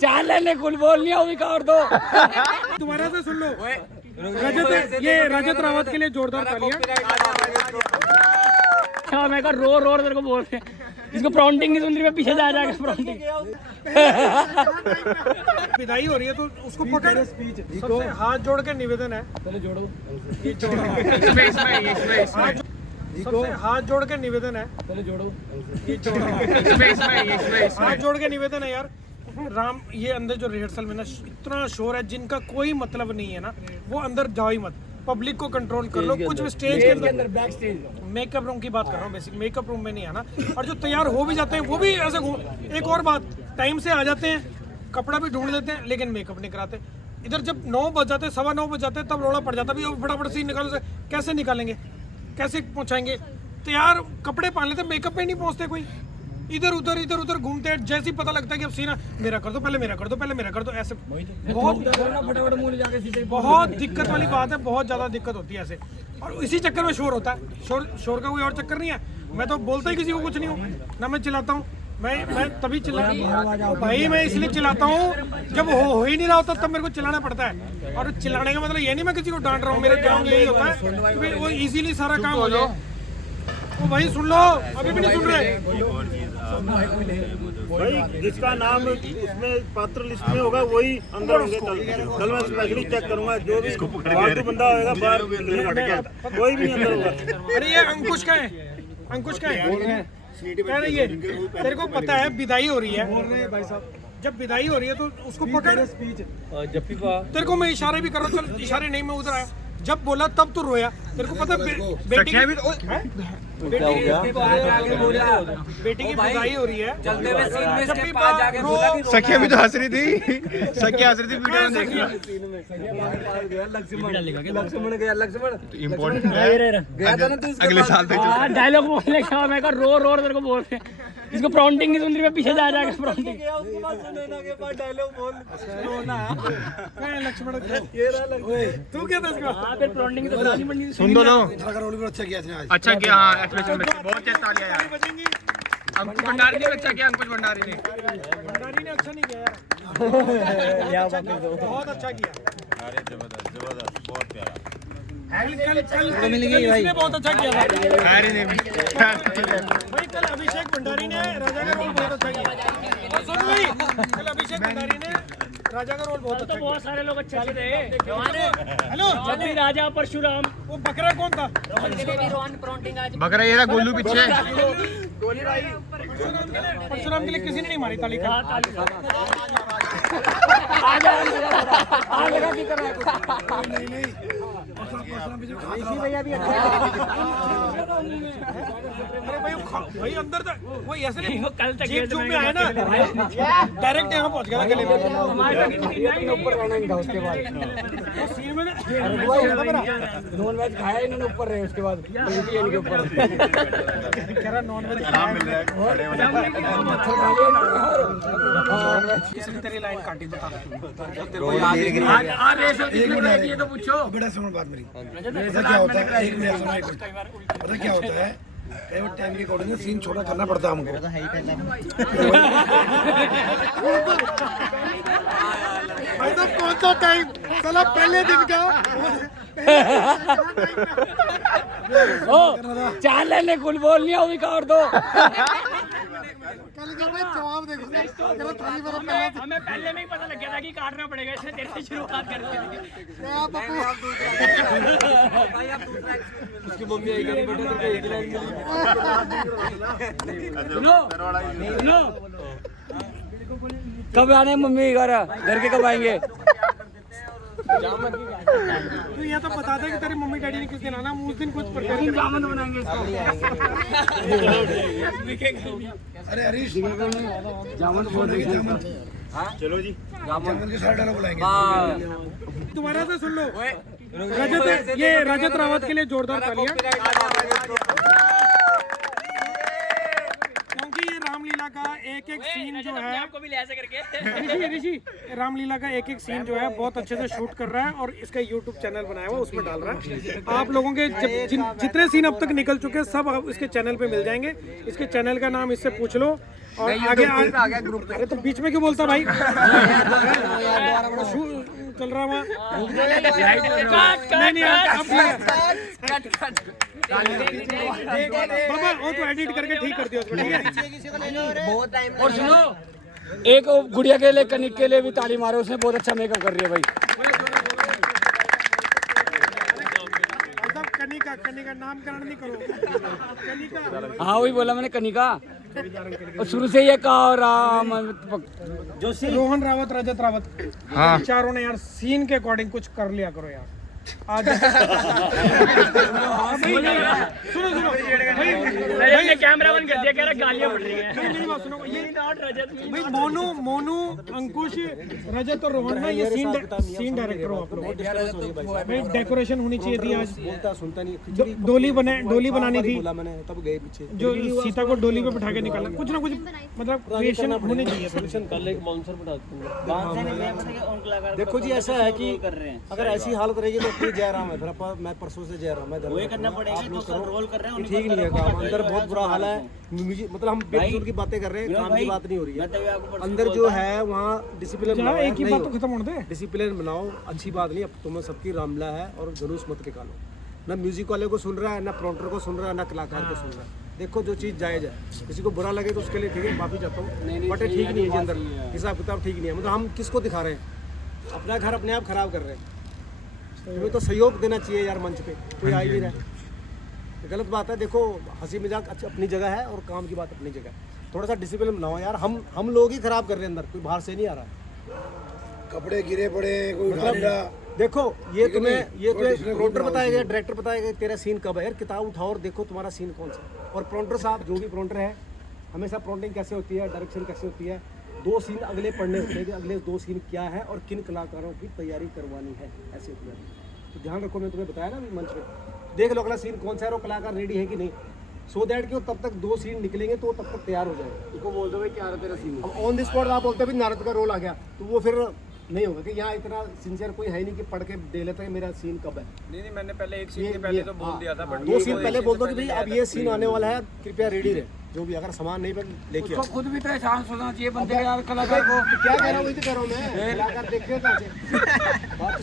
चार लेने कुल बोल लिया वो भी कर दो। दोबारा से सुन लो। रजत, ये रजत रावत के लिए जोरदार तालियां। हाँ मैं रो रो तेरे को बोल रहे इसको प्रॉन्टिंग नहीं सुन रही, मैं पीछे जा जाएगा प्रॉन्टिंग। विदाई हो रही है तो उसको पकड़। सबसे हाथ जोड़ के निवेदन है, पहले जोड़ो ये जोड़ो। सबसे हाथ जोड़ के निवेदन है, पहले जोड़ो ये जोड़ो। हाथ जोड़ के निवेदन है यार राम, ये अंदर जो रिहर्सल में ना इतना शोर है, जिनका कोई मतलब नहीं है ना वो अंदर जाओ ही मत, पब्लिक को कंट्रोल कर लो। कुछ भी स्टेज के अंदर बैक स्टेज मेकअप रूम की बात कर रहा हूँ, बेसिक मेकअप रूम में नहीं आना। और जो तैयार हो भी जाते हैं वो भी ऐसे एक और बात, टाइम से आ जाते हैं, कपड़ा भी ढूंढ लेते हैं, लेकिन मेकअप नहीं कराते। इधर जब 9 बज जाते, 9:15 बज जाते, तब रोड़ा पड़ जाता भी फटाफट सीन निकालो से, कैसे निकालेंगे, कैसे पहुंचाएंगे। तैयार कपड़े पहन लेते, मेकअप पे नहीं पहुंचते कोई, इधर उधर घूमते हैं। जैसे ही पता लगता है कि अब सीना मेरा कर दो, पहले मेरा कर दो, पहले मेरा कर दो, ऐसे बहुत बहुत दिक्कत वाली बात है, बहुत ज़्यादा दिक्कत होती है ऐसे। और इसी चक्कर में शोर होता है। शोर का कोई और चक्कर नहीं है। मैं तो बोलता ही किसी को कुछ नहीं हूँ ना, मैं चिल्लाता हूँ। मैं तभी भाई मैं इसलिए चिल्लाता हूँ जब हो ही नहीं रहा होता, तब मेरे को चिल्लाना पड़ता है। और चिल्लाने का मतलब ये नहीं मैं किसी को डांट रहा हूँ, मेरे काम यही होता है कि वो इजीली सारा काम हो जाए। तो भाई सुन लो, अभी भी नहीं सुन रहे भाई। जिसका नाम उसमें पात्र लिस्ट में होगा वही अंदर होंगे। कल मैं स्पेशली चेक करूंगा, जो भी फालतू बंदा होगा बाहर कोई भी नहीं अंदर होगा। अरे ये अंकुश का है, अंकुश का है, कह रही है। तेरे को पता है विदाई हो रही है, जब विदाई हो रही है तो उसको पकड़। तेरे को मैं इशारे भी कर रहा हूँ, चल इशारे नहीं, मैं उधर आया, जब बोला तब तो रोया। तेरे को पता बेटी की बेटी की विदाई हो रही है, चलते हुए सीन में जब भी सखिया भी तो हंस रही थी, सखिया हंस रही थी वीडियो में। लक्ष्मण गया, लक्ष्मण इम्पोर्टेंट है, गया था ना तू अगले साल तक। डायलॉग बोलने का मैं रो रो तेरे को बोल रहे इसको प्रॉन्टिंग नहीं सुन रही, मैं पीछे जा जाएगा प्रॉन्टिंग। लक्ष्मण तू क्या था इसका? फिर प्रॉन्टिंग तो करानी पड़नी। सुन दो लो, अच्छा किया आज। अच्छा किया। हाँ एक्सप्रेशन बहुत तेज तालियां यार। अंकुश भंडारी ने अच्छा किया, अंकुश भंडारी ने अच्छा नहीं किया यार, बहुत अच्छा किया। अरे जबरदस्त जबरदस्त, बहुत प्यारा। कल मिल गई भाई, बहुत अच्छा किया भंडारी ने भी। भाई। कल अभिषेक भंडारी ने राजा का रोल बहुत अच्छा किया। और सुन भाई, कल अभिषेक भंडारी ने राजा का रोल बहुत अच्छा किया। बहुत सारे लोग अच्छे थे। हेलो छत्री राजा परशुराम, वो बकरा कौन था? बकरा ये रहा गोलू पीछे। परशुराम के लिए किसी ने नहीं मारी ताली। अरे भाई अंदर तक वो ऐसे नहीं, कल तक जीप चूप में आया ना, डायरेक्ट यहाँ पहुँच गया गले में। ऊपर रहना था उसके बाद सीन में नॉन वेज खाया इन्होंने, ऊपर रहे उसके बाद इनके ऊपर कह रहा नॉन वेज खाया है। इसने तेरी लाइन काटी, बता ये तो पूछो। बड़ा समझ बात मेरी, पता क्या होता है, एक मिनट समय पता क्या होता है, कई बार टाइम के अकॉर्डिंग सीन छोटा करना पड़ता है हमको। भाई तो कौन सा टाइम चला पहले दिन का ओ चार लेने कुल बोल लिया वो भी कर दो। कल का भाई जवाब देखो, हमें पहले में ही पता लग गया था कि काटना पड़ेगा, इसने तेरे से शुरुआत कर दी। उसकी मम्मी आई बेटा तुमको एक लाइन सुनो सुनो, कब आने मम्मी घर के कब आएंगे? तू ये तो बता दे कि तेरी मम्मी डैडी ने किस दिन आना, उस दिन कुछ प्रिपेयर जामन बनाएंगे इसको। अरे हरीश जामन बोल रही जामन, चलो जी, जामन के सारे डायलॉग बुलाएंगे। दोबारा से सुन लो। रजत, ये रजत रावत के लिए जोरदार तालियां, क्योंकि ये रामलीला का एक एक सीन जो है, आपको भी ले ऐसे करके ऋषि रामलीला का एक एक सीन जो है बहुत अच्छे से शूट कर रहा है और इसका यूट्यूब चैनल बनाया हुआ उसमें डाल रहा है। आप लोगों के जितने सीन अब तक निकल चुके हैं सब अब इसके चैनल पे मिल जाएंगे। इसके चैनल का नाम इससे पूछ लो और आगे अरे तो बीच में क्यों बोलता भाई चल रहा वहाँ बाबा वो तो एडिट करके ठीक कर दिया उसको, ठीक है। और सुनो, एक गुड़िया के लिए, कनिक के लिए भी ताली मारो, उसने बहुत अच्छा मेकअप कर रही है भाई। मतलब कनिका नामकरण नहीं करो, कनिका। हाँ वही बोला मैंने, कनिका। और शुरू से ये का राम जो रोहन रावत, रजत रावत, हाँ चारों ने यार सीन के अकॉर्डिंग कुछ कर लिया करो यार आज। सुनो भाई कैमरा बंद कर दिया, कह रहा गालियां पड़ रही हैं। मेरी बात सुनो, ये भाई मोनू अंकुश रजत और रोहन भाई ये सीन डायरेक्टर हो आप लोग भाई। डेकोरेशन होनी चाहिए थी आज, सुनता नहीं। डोली बनानी थी मैंने तब गए पीछे जो सीता को डोली पे बिठा के निकाला, कुछ ना कुछ मतलब क्रिएशन होनी चाहिए। कल एक बाउंसर बिठा देखो जी ऐसा है कि अगर ऐसी हालत रहेगी तो फिर जा रहा हूँ मैं, फिर मैं परसों से जा रहा हूँ, मैं वही करना पड़ेगा। रोल कर रहे हैं, ठीक नहीं है काम, अंदर बहुत बुरा हाल है। मतलब हम बेफिजूल की बातें कर रहे हैं, काम की बात नहीं हो रही है। अंदर जो है वहाँ डिसिप्लिन बनाओ, एक ही बात तो खत्म होने दे, डिसिप्लिन बनाओ, अच्छी बात नहीं। अब तुम्हें सबकी रामला है और जुलूस मत निकालो। ना म्यूजिक वाले को सुन रहा है, ना प्रॉन्टर को सुन रहा है, ना कलाकार को सुन रहा है। देखो जो चीज़ जायज़ है, किसी को बुरा लगे तो उसके लिए ठीक है, माफी चाहता हूँ, बट ठीक नहीं है अंदर, हिसाब किताब ठीक नहीं है। मतलब हम किसको दिखा रहे हैं, अपना घर अपने आप खराब कर रहे हैं। तुम्हें तो सहयोग देना चाहिए यार, मंच पे कोई आ ही नहीं रहा है, गलत बात है। देखो हंसी मजाक अपनी जगह है और काम की बात अपनी जगह है। थोड़ा सा डिसिप्लिन बनाओ यार, हम लोग ही खराब कर रहे हैं अंदर, कोई बाहर से नहीं आ रहा। कपड़े गिरे पड़े, कोई उठा नहीं रहा। देखो ये तुम्हें प्रोंटर बताएगा, डायरेक्टर बताएगा तेरा सीन कब है। यार किताब उठाओ और देखो तुम्हारा सीन कौन सा। और प्रोंटर साहब जो भी प्रोंटर है, हमेशा प्रोंटिंग कैसे होती है, डायरेक्शन कैसे होती है, 2 सीन अगले पढ़ने होते हैं कि अगले 2 सीन क्या है और किन कलाकारों की तैयारी करवानी है, ऐसे होती है। तो ध्यान रखो, मैं तुम्हें बताया ना अभी मंच पे, देख लो अगला सीन कौन सा है और कलाकार रेडी है कि नहीं, सो दैट कि वो तब तक 2 सीन निकलेंगे तो वो तब तक तैयार हो जाएगा। उनको बोल दो भाई क्या है तेरा सीन। अब ऑन द स्पॉट आप बोलते हैं नारद का रोल आ गया, तो वो फिर नहीं होगा कि यहाँ इतना सिंसियर कोई है नहीं कि पढ़ के दे लेता है मेरा सीन कब है। नहीं मैंने पहले एक सीन के पहले तो बोल दिया था, बट 2 सीन पहले बोल दो कि भाई अब ये सीन आने वाला है, कृपया रेडी रहे। जो भी अगर सामान नहीं बन लेके आओ। खुद भी तो एहसास होना चाहिए बंदे का यार, कलाकार को। क्या कह रहा हूँ, वही तो कह रहा हूँ मैं, कलाकार देख रहे हो कहाँ से।